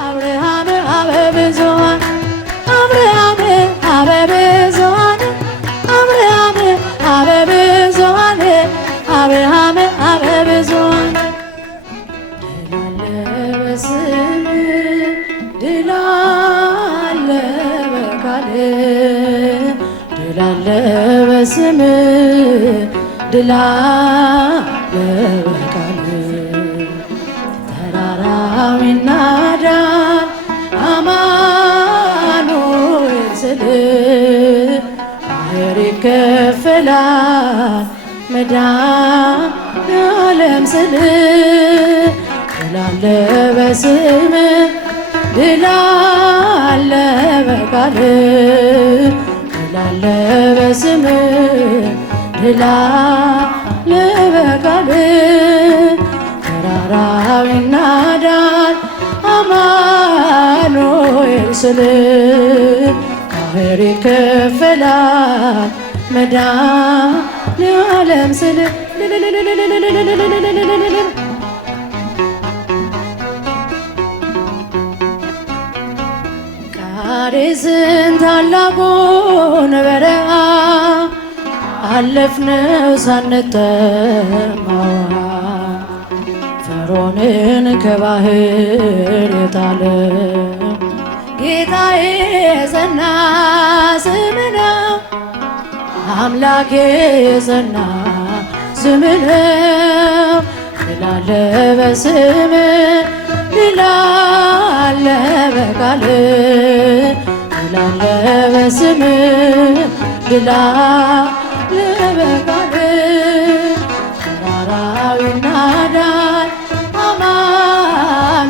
አብርሃም አበ ብዙኃን አብርሃም አበ ብዙኃን አብርሃም አበ ብዙኃን አብርሃም አበ ብዙኃን ድል አለ በስምህ ድል አለ በቃልህ ድል አለ በስምህ ድል አለ በቃልህ ተራራው ይናዳል አማኑኤል ስልህ ባህር ይከፈላል መድኃኔዓለም ስልህ ድል አለ በስምህ ድል አለ በቃልህ ድል አለ በስምህ ድል አለ በቃልህ ተራራው ይናዳል አማኑኤል ስልህ ባህር ይከፈላል መድኃኔዓለም ስልህ ቃዴስን ታላቁን በረሃ አለፍነው ሳንጠማ ውሃ ፈርዖንን ከባህር የጣለ ጌታዬ የጸና ስም ነው አምላኬ የጸና ስም ነው ድል አለ በስምህ ድል አለ በቃልህ ድል አለ በስምህ ድል አለ በቃልህ ተራራው ይናዳል አማኑኤል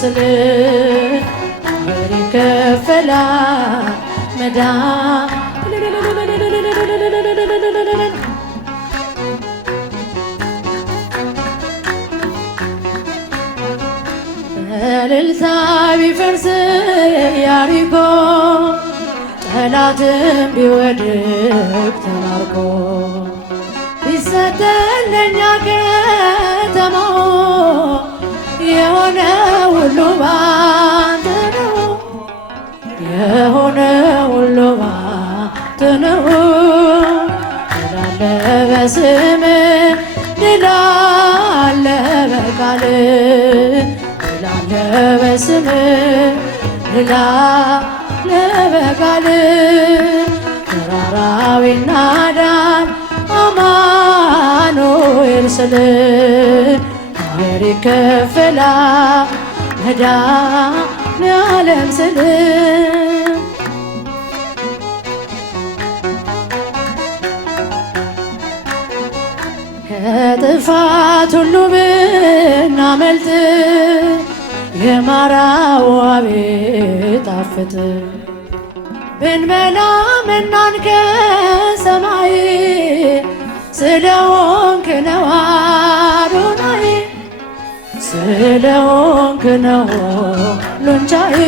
ስልህ ባህር ይከፈላል በእልልታ ቢፈርስ ኢያሪኮ ጠላትም ቢወድቅ ተማርኮ ቢሰጠን ለእኛ ከተማው የሆነ ሁሉ ባንተ ነው የሆነ ሁሉ ባንተ ነው ድል አለ በስምህ ድል አለ በቃልህ ድል አለ በስምህ ድል አለ በቃልህ ተራራው ይናዳል አማኑኤል ስልህ ባህር ይከፈላል መድኃኔዓለም ስልህ ከጥፋት ሁሉ ብናመልጥ የማራው አቤት ጣፍጥ ብንበላ መናን ከሰማይ ስለሆንክ ነው አዶናይ ስለሆንክ ነው ሁሉን ቻይ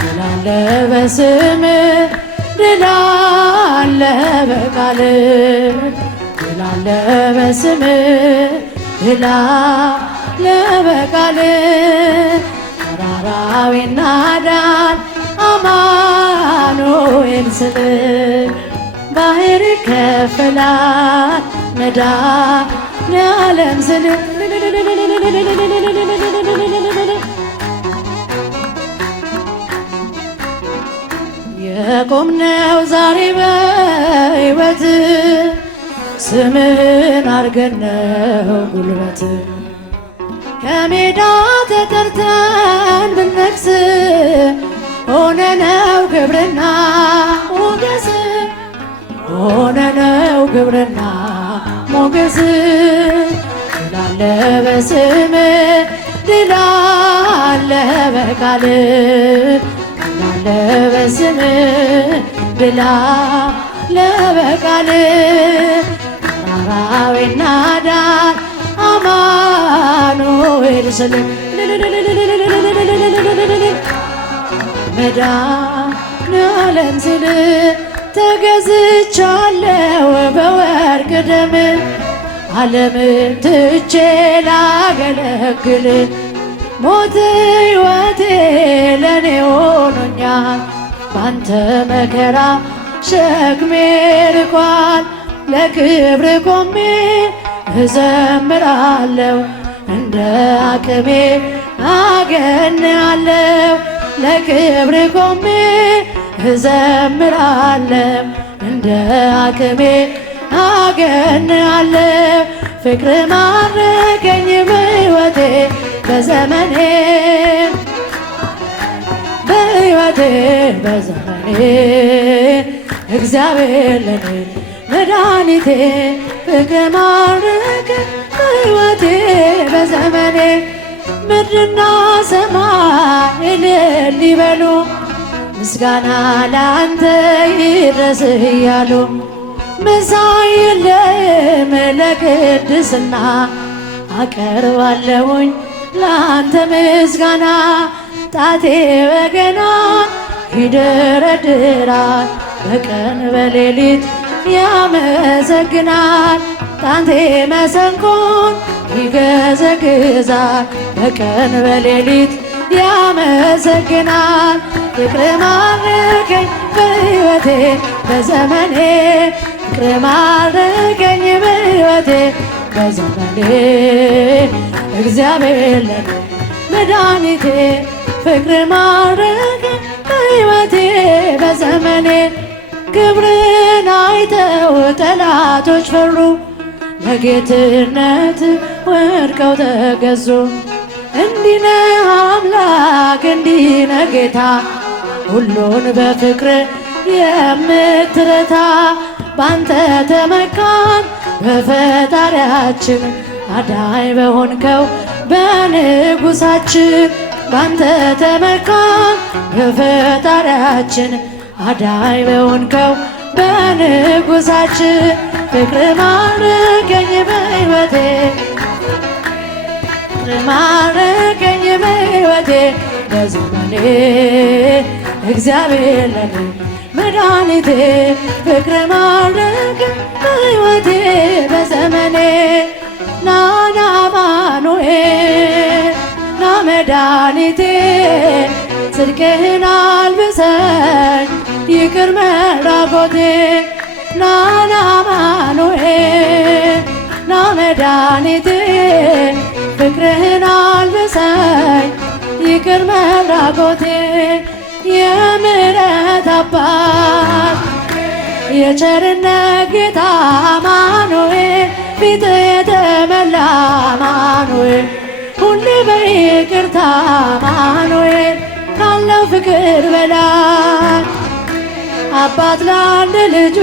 ድል አለ በስምህ ድል አለ በቃልህ ድል አለ በስምህ ድል አለ በቃልህ ተራራው ይናዳል አማኑኤል ስልህ ባህር ይከፈላል መድኃኔዓለም ስልህ የቆምነው ዛሬ በሕይወት ስምህን አርገን ነው ጉልበት ከሜዳ ተጠርተን ብንነግስ ሆነነው ክብርና ሞገስ ሆነነው ክብርና ሞገስ ድል አለ በስምህ ድል አለ በቃልህ ድል አለ በስምህ ድል አለ በቃልህ ተራራው ይናዳል አማኑኤል ስልህ መድኃኔዓለም ስልህ ተገዝቻለሁ በወርቅ ደም ዓለምን ትቼ ላገለግል ሞት ሕይወቴ ለኔ ሆኖኛል። ባንተ መከራ ሸክሜ ርቋል። ለክብር ቆሜ እዘምራለሁ እንደ አቅሜ አገናለሁ። ለክብር ቆሜ እዘምራለሁ እንደ አቅሜ አገናለሁ። ፍቅር ማረከኝ በሕይወቴ በዘመኔ በሕይወቴ በዘመኔ እግዚአብሔር ለኔ መድኃኒቴ ፍቅር ማረከኝ በሕይወቴ በዘመኔ ምድርና ሰማይ እልል ይበሉ ምስጋና ላንተ ይድረስ እያሉ መሳይ የለም ለቅድስና አቀርባለሁኝ ላንተ ምስጋና ጣቴ በገናን ይደረድራል በቀን በሌሊት ያመሰግናል ጣቴ መሰንቆን ይገዘግዛል በቀን በሌሊት ያመሰግናል። ፍቅር ማረከኝ በሕይወቴ በዘመኔ ፍቅር ማረከኝ በሕይወቴ በዘመኔ እግዚአብሔር ለኔ መድኃኒቴ ፍቅር ማረከኝ በሕይወቴ በዘመኔ ክብርን አይተው ጠላቶች ፈሩ ለጌትነት ወድቀው ተገዙ። እንዲህ ነህ አምላክ እንዲህ ነህ ጌታ ሁሉን በፍቅር የምትረታ ባንተ ተመካን በፈጣሪያችን አዳኝ በሆንከው በንጉሳችን ባንተ ተመካን በፈጣሪያችን አዳኝ በሆንከው በንጉሳችን ፍቅር ማረከኝ በሕይወቴ ፍቅር ማረከኝ በሕይወቴ በዘመኔ እግዚአብሔር ለኔ መድኃኒቴ ፍቅር ማረከኝ በሕይወቴ በዘመኔ ናና አማኑኤል ና መድኃኒቴ ጽድቅህን አልብሰኝ ይቅር መራቆቴ ናና አማኑኤል ና መድኃኒቴ ፍቅርህን አልብሰኝ ይቅር መራቆቴ የምሕረት አባት የቸርነት ጌታ አማኑኤል ፊት የተመላ አማኑኤል ሁሌ በይቅርታ አማኑኤል ካለው ፍቅር በላይ አባት ለአንድ ልጁ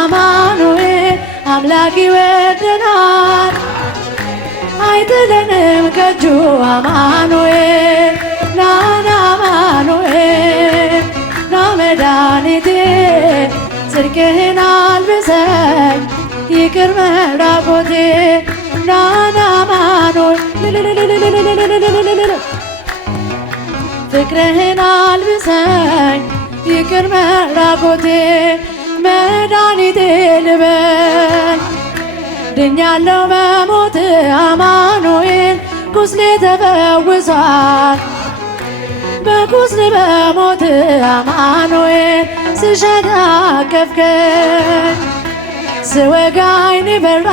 አማኑኤል አምላክ ይወደናል አይጥለንም ከእጁ አማኑኤል ናና አማኑኤል ና መድኃኒቴ ጽድቅህን አልብሰኝ ይቅር መራቆቴ ናና አማኑኤል ፍቅርህን አልብሰኝ ይቅር መራቆቴ መድኃኒቴ ልበል ድኛለው በሞት አማኑኤል ቁስሌ ተፈውሷል በቁስል በሞት አማኑኤል ስሸት አቀፍከኝ ስወጋኝ በራ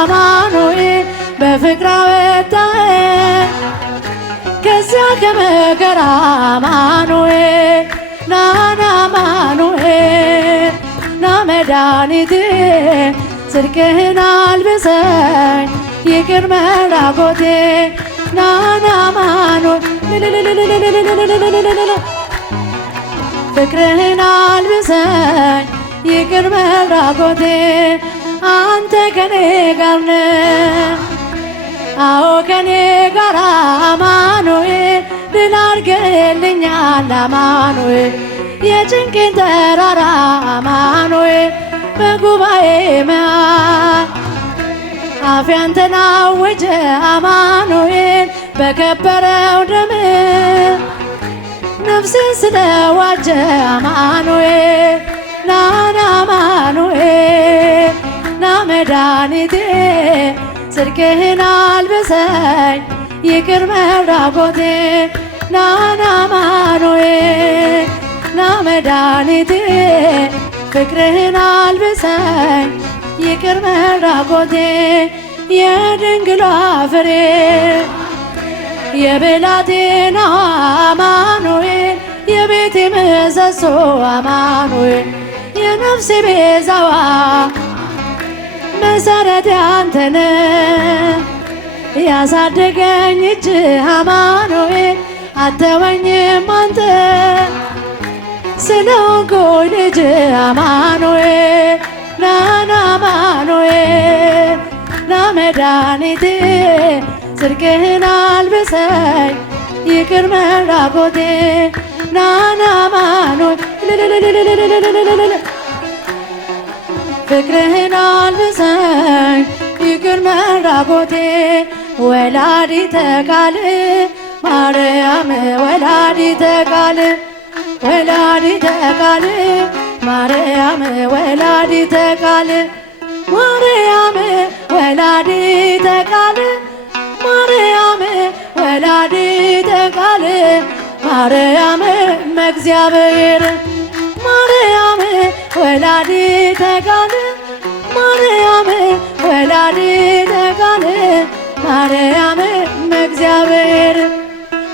አማኑኤል በፍቅር አወጣኸኝ ከዚያ ከመከራ አማኑኤል ናና አማኑኤል ና መድኃኒቴ ጽድቅህን አልብሰኝ ይቅር መራቆቴ ናና አማኑኤል ፍቅርህን አልብሰኝ ይቅር መራቆቴ አንተ ከኔ ጋር ነህ አዎ ከኔ ጋር አማኑኤል ድል አድርገህልኛል አማኑኤል የጭንቄን ተራራ አማኑኤል በጉባኤ መሃል አፌ አንተን አወጀ አማኑኤል በከበረው ደም ነፍሴን ስለዋጀ አማኑኤል ናና አማኑኤል ና መድኃኒቴ ጽድቅህን አልብሰኝ ይቅር መራቆቴ ናና አማኑኤል ና መድኃኒቴ ፍቅርህን አልብሰኝ ይቅር መራቆቴ የድንግሏ ፍሬ የብላቴና አማኑኤል የቤቴ ምሰሶ አማኑኤል የነፍሴ ቤዛዋ መሰረት ያንተነ ያሳደገኝ እጅህ አማኑኤል አተወኝም አንተ ስለሆንኩኝ ልጅህ አማኑኤል ናና አማኑኤል ና መድኃኒቴ ጽድቅህን አልብሰኝ ይቅር መራቆቴ ናና አማኑኤል ፍቅርህን አልብሰኝ ይቅር መራቆቴ ወላዲተ ቃል ማርያም ወላዲተ ቃል ወላዲተ ቃል ማርያም ወላዲተ ቃል ማርያም ወላዲተ ቃል ማርያም ወላዲተ ቃል ማርያም እግዚአብሔር ማርያም ወላዲተ ቃል ማርያም ወላዲተ ቃል ማርያም እግዚአብሔር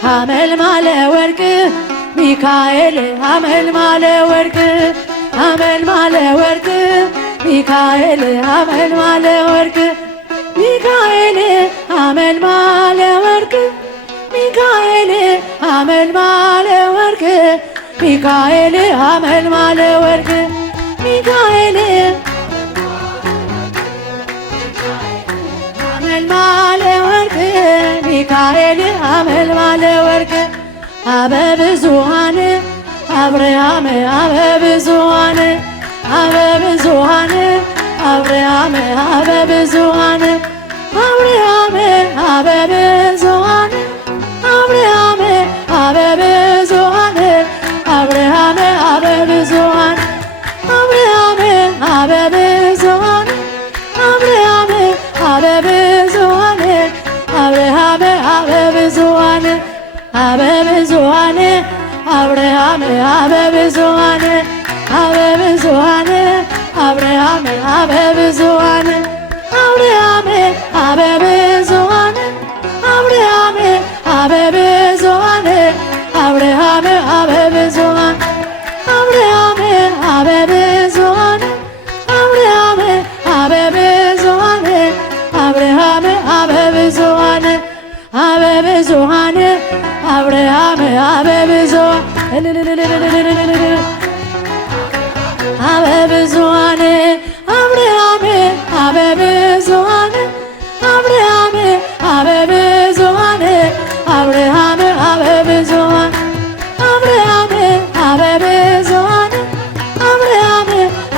ሐመልማለ ወርቅ ሚካኤል ሐመልማለ ወርቅ ሐመልማለ ወርቅ ሚካኤል ሐመልማለ ወርቅ ሚካኤል ሐመልማለ ወርቅ ሚካኤል ሐመልማለ ወርቅ ሚካኤል ሐመልማለ ወርቅ ሚካኤል ሐመልማለ ወርቅ ሚካኤል ሐመልማለ ወርቅ አበብዙኃን አብርሃም አበብዙኃን አበብዙኃን አብርሃም አበብዙኃን አብርሃም አበብዙኃን አብርሃም አበብዙኃን አብርሃም አበብዙኃን አብርሃም አበብዙኃን አብርሃም አበብዙኃን አብርሃም አበብዙኃን አበብዙኃን አብርሃም አበብዙኃን አበብዙኃን አብርሃም አበብዙኃን አብርሃም አበብዙኃን አብርሃም አበብዙኃን አብርሃም አበብዙኃን አብርሃም አበብዙኃን አብርሃም አበብዙኃን አብርሃም አበብዙኃን አበብዙኃን አብርሃም አበብዙኃን አበብዙኃን አብርሃም አበብዙኃን አብርሃም አበብዙኃን አብርሃም አበብዙኃን አብርሃም አበብዙኃን አብርሃም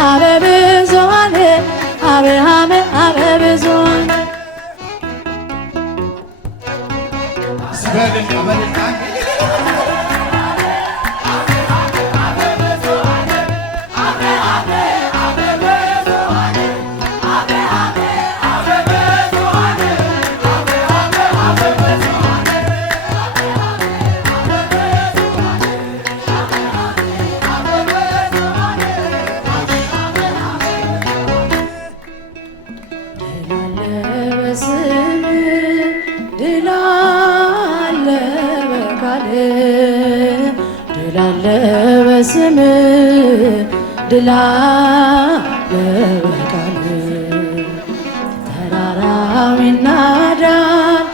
አበብዙኃን አብርሃም አበብዙኃን ድል አለ በቃልህ ተራራው ይናዳል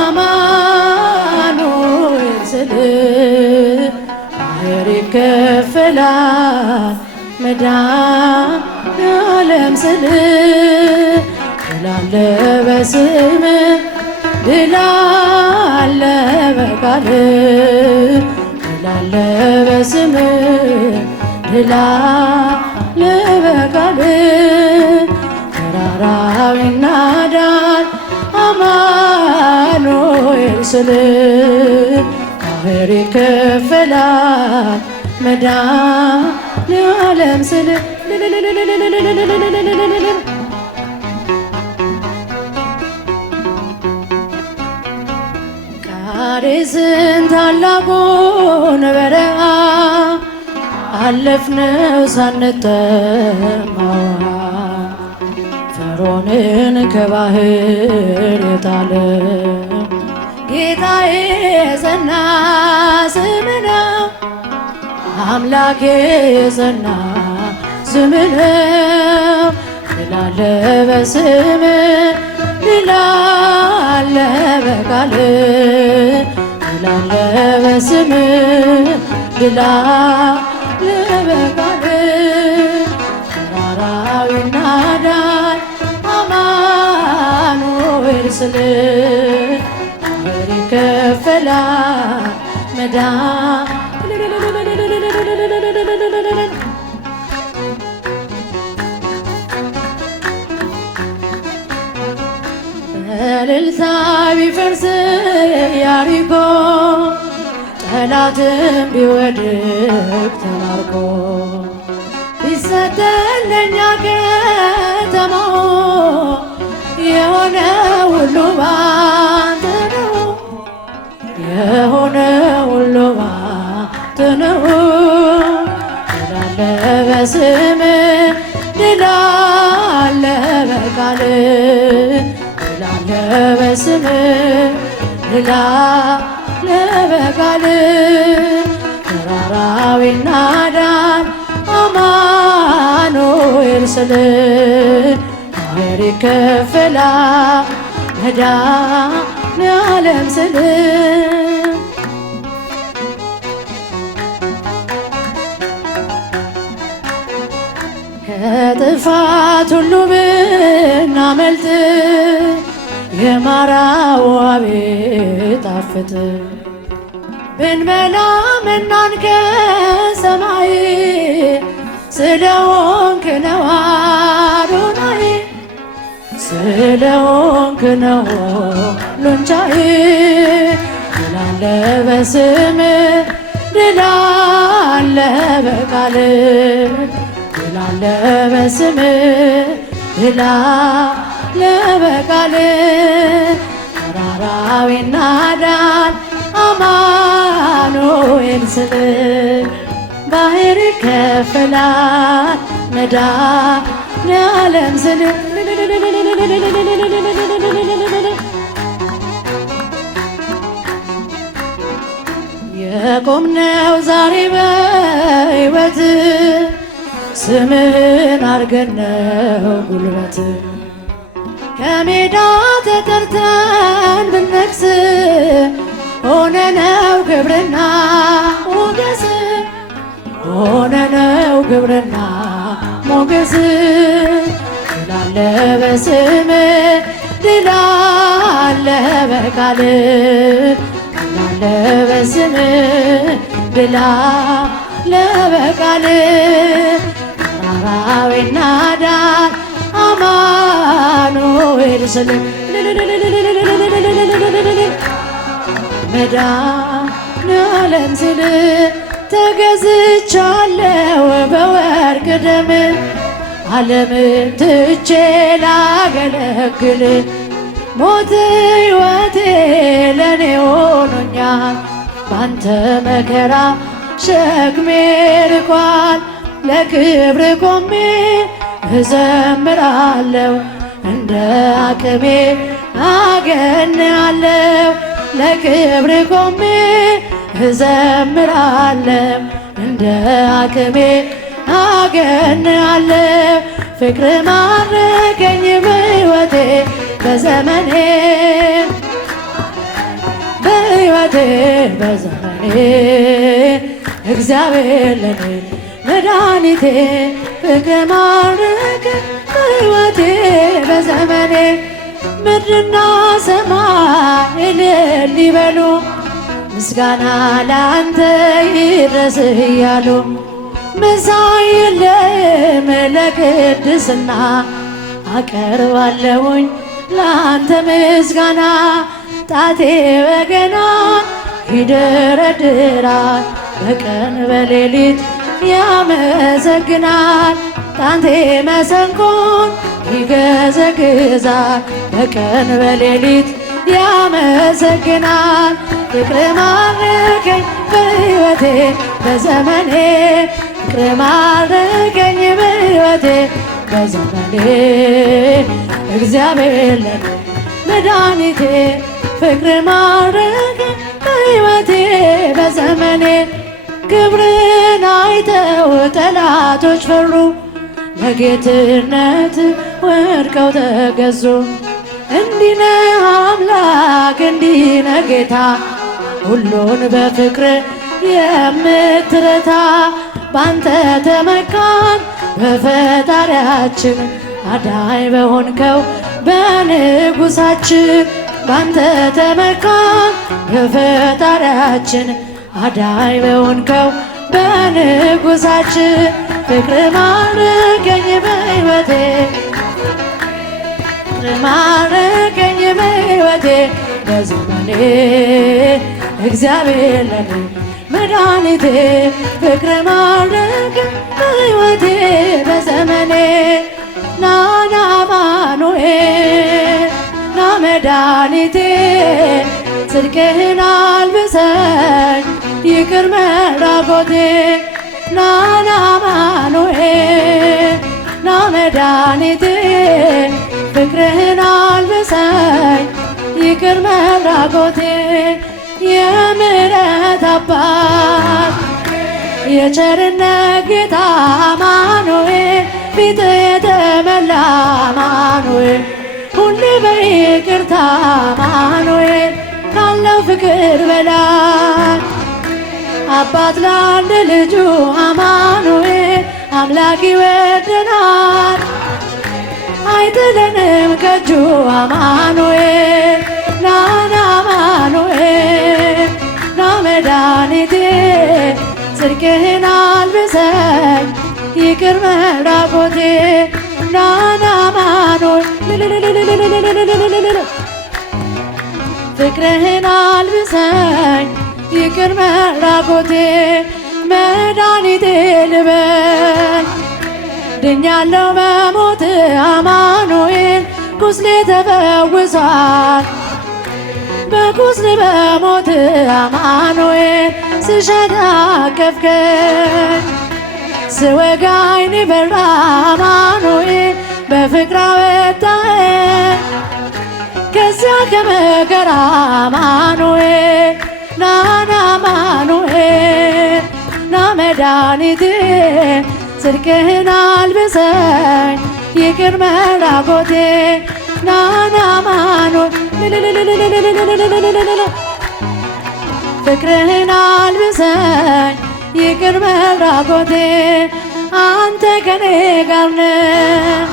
አማኑኤል ስልህ ባህር ይከፈላል መድኃኔዓለም ስልህ ድል አለ በስምህ ድል አለ በቃልህ ድል አለ በስምህ ድል አለ በቃልህ ተራራው ይናዳል አማኑኤል ስልህ ባህር ይከፈላል መድኃኔዓለም ስልህ ቃዴስን ታላቁን በረሃ አለፍነው ሳንጠማ ውሃ ፈርዖንን ከባህር የጣለ ጌታዬ የጸና ስም ነው አምላኬ የጸና ስም ነው። ድል አለ በስም ድል አለ በቃል ድል አለ በስም ድል አለ በቃል ተራራው ይናዳል አማኑኤል ስል ባህር ይከፈላል መዳን በእልልታ ቢፈርስ ኢያሪኮ ጠላትም ቢወድቅ ተማርኮ ቢሰጠን ለእኛ ከተማው የሆነ ሁሉ ባንተ ነው የሆነ ሁሉ ባንተ ነው። ድል አለ በስምህ ድል አለ በቃልህ ድል አለ በስምህ ድል አለ በቃልህ ተራራው ይናዳል አማኑኤል ስልህ ባህር ይከፈላል መድኃኔዓለም ስልህ ከጥፋት ሁሉ ብናመልጥ የማራው አቤት ጣፍጥ ብንበላ መናን ከሰማይ ስለሆንክ ነው አዶናይ ስለሆንክ ነው ሎንቻዬ ድል አለ በስምህ ድል አለ በቃልህ ድል አለ በስምህ ድል አለ በቃልህ ተራራው ይናዳል አማኑኤል ስልህ ባህር ይከፈላል መድኃኔዓለም ስልህ የቆምነው ዛሬ በሕይወት ስምህን አርገን ነው ጉልበት ከሜዳ ተጠርተን ብንነግስ ሆነነው ክብርና ሞገስ ሆነነው ክብርና ሞገስ ድል አለ በስምህ ድል አለ በቃልህ ድል አለ በስምህ ድል አለ በቃልህ ተራራው ይናዳል አማኑኤል ስልህ መድኃኔዓለም ስልህ ተገዝቻለሁ በወርቅ ደም ዓለምን ትቼ ላገለግል ሞት ሕይወቴ ለኔ ሆኖኛል ባንተ መከራ ሸክሜ ርቋል ለክብር ቆሜ እዘምራለሁ እንደ አቅሜ አገናለሁ ለክብር ቆሜ እዘምራለሁ እንደ አቅሜ አገናለሁ ፍቅር ማረከኝ በሕይወቴ በዘመኔ በሕይወቴ በዘመኔ እግዚአብሔር ለኔ መድኃኒቴ ፍቅር ማረከኝ በሕይወቴ በዘመኔ ምድርና ሰማይ እልል ይበሉ ምስጋና ላንተ ይድረስህ እያሉ መሳይ የለም ለቅድስና አቀርባለሁኝ ላንተ ምስጋና ጣቴ በገና ይደረድራል በቀን በሌሊት ያመሰግናል ጣቴ መሰንቆን ይገዘግዛል በቀን በሌሊት ያመሰግናል። ፍቅር ማረከኝ በሕይወቴ በዘመኔ ፍቅር ማረከኝ በሕይወቴ በዘመኔ እግዚአብሔር ለኔ መድኃኒቴ ፍቅር ማረከኝ በሕይወቴ በዘመኔ ክብርን አይተው ጠላቶች ፈሩ ለጌትነት ወድቀው ተገዙ። እንዲህ ነህ አምላክ እንዲህ ነህ ጌታ ሁሉን በፍቅር የምትረታ ባንተ ተመካን በፈጣሪያችን አዳኝ በሆንከው በንጉሳችን ባንተ ተመካን በፈጣሪያችን አዳኝ በሆንከው በንጉሳችን ፍቅር ማረከኝ በሕይወቴ ፍቅር ማረከኝ በሕይወቴ በዘመኔ እግዚአብሔር ለኔ መድኃኒቴ ፍቅር ማረከኝ በሕይወቴ በዘመኔ ናና አማኑኤል ና መድኃኒቴ ጽድቅህን አልብሰኝ ይቅር መራቆቴ ናና አማኑኤል ና መድኃኒቴ ፍቅርህን አልብሰኝ ይቅር መራቆቴ የምሕረት አባት የቸርነት ጌታ አማኑኤል ፊት የተመላ አማኑኤል ሁሌ በይቅርታ አማኑኤል ካለው ፍቅር በላይ አባት ለአንድ ልጁ አማኑኤል አምላክ ይወደናል አይጥለንም ከእጁ አማኑኤል ናና አማኑኤል ና መድኃኒቴ ጽድቅህን አልብሰኝ ይቅር መራቆቴ ናና አማኑኤል ፍቅርህን አልብሰኝ ይቅር መራቆቴ መድኃኒቴ ልበል ድኛለው በሞት አማኑኤል ቁስሌ ተፈውሷል በቁስል በሞት አማኑኤል ስሸት አቀፍከኝ ስወጋኝ በራ አማኑኤል በፍቅር አወጣኸኝ ከዚያ ከመከራ አማኑኤል ናና አማኑኤል ና መድኃኒቴ ጽድቅህን አልብሰኝ ይቅር መራቆቴ ናና አማኑኤል ፍቅርህን አልብሰኝ ይቅር መራቆቴ አንተ ከኔ ጋር ነህ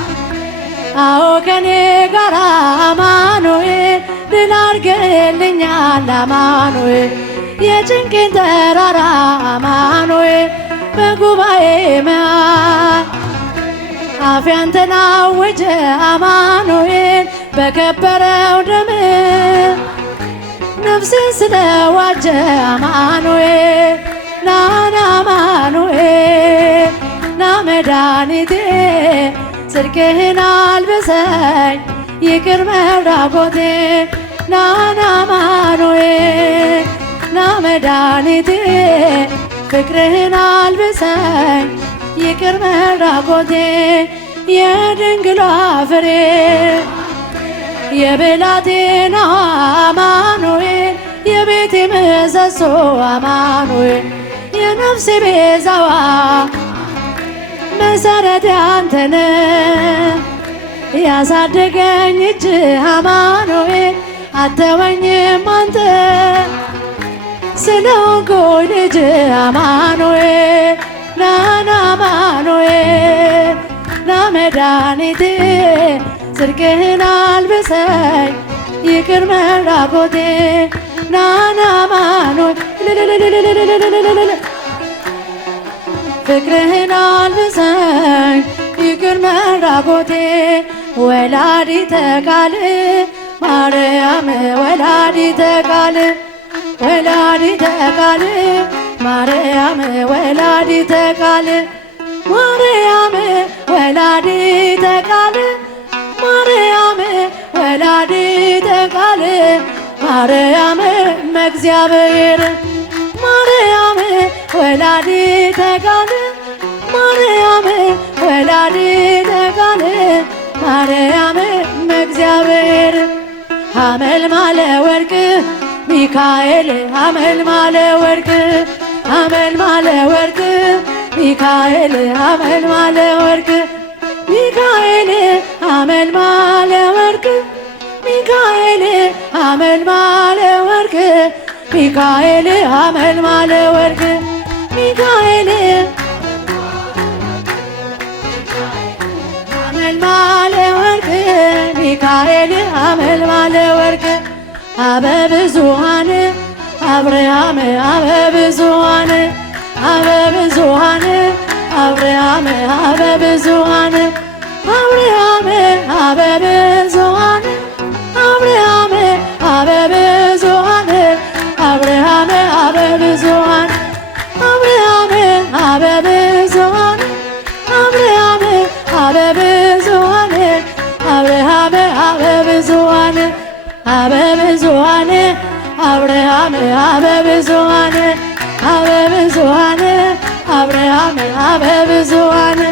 አዎ ከኔ ጋር አማኑኤል ድል አድርገህልኛል አማኑኤል የጭንቄን ተራራ አማኑኤል በጉባኤ መሃል አፌ አንተን አወጀ አማኑኤል በከበረው ደም ነፍሴን ስለዋጀ አማኑኤል ናና አማኑኤል ና መድኃኒቴ ጽድቅህን አልብሰኝ ይቅር መራቆቴ ናና አማኑኤል ና መድኃኒቴ ፍቅርህን አልብሰኝ ይቅር መራቆቴ የድንግሏ ፍሬ የብላቴናዋ አማኑኤል የቤቴ ምሰሶ አማኑኤል የነፍሴ ቤዛዋ መሰረት አንተነ ያሳደገኝ እጅ አማኑኤል አተወኝም አንተ ስለሆንኩኝ ልጅ አማኑኤል ናና አማኑኤል ና መድኃኒቴ ጽድቅህን አልብሰኝ ይቅር መራቆቴ ናና አማኑኤል ፍቅርህን አልብሰኝ ይቅር መራቆቴ ወላዲተ ቃል ማርያም ወላዲተ ቃል ወላዲተ ቃል ማርያም ወላዲተ ቃል ማርያም ወላዲተ ቃል ማርያም ወላዲተ ቃል ማርያም እመእግዚአብሔር ማርያም ወላዲተ ቃል ማርያም ወላዲተ ቃል ማርያም እመእግዚአብሔር ሐመልማለ ወርቅ ሚካኤል ሐመልማለ ወርቅ ሐመልማለ ወርቅ ሚካኤል ሐመልማለ ወርቅ ሚካኤል ሐመልማለ ወርቅ ሚካኤል ሐመልማለ ወርቅ ሚካኤል ሐመልማለ ወርቅ ሚካኤል ሐመልማለ ወርቅ ሚካኤል ሐመልማለ ወርቅ አበብዙኃን አብርሃም አበብዙኃን አበብዙኃን አብርሃም አበብዙኃን አብርሃም አበብዙኃን አብርሃም አበብዙኃን አብርሃም አበብዙኃን አብርሃም አበብዙኃን አብርሃም አበብዙኃን አብርሃም አበብዙኃን አበብዙኃን አብርሃም አበብዙኃን አበብዙኃን አብርሃም አበብዙኃን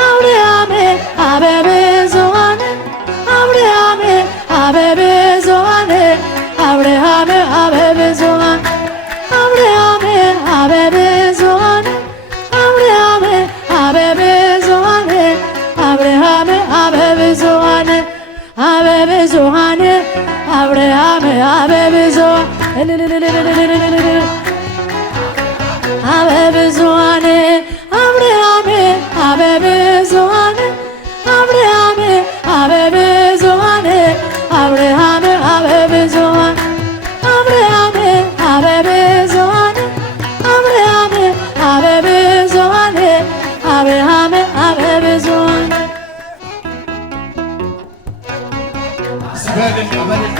አብርሃም አበብዙኃን አብርሃም አበብዙኃን አብርሃም አበብዙኃን አብርሃም አበብዙኃን አብርሃም አበብዙኃን አብርሃም አበብዙኃን አበብዙኃን አብርሃም አበብዙኃን አበብዙኃን አብርሃም አበብዙኃን አብርሃም አበብዙኃን አብርሃም አበብዙኃን አብርሃም አበብዙኃን አብርሃም አበብዙኃን አብርሃም አበብዙኃን ሲበልና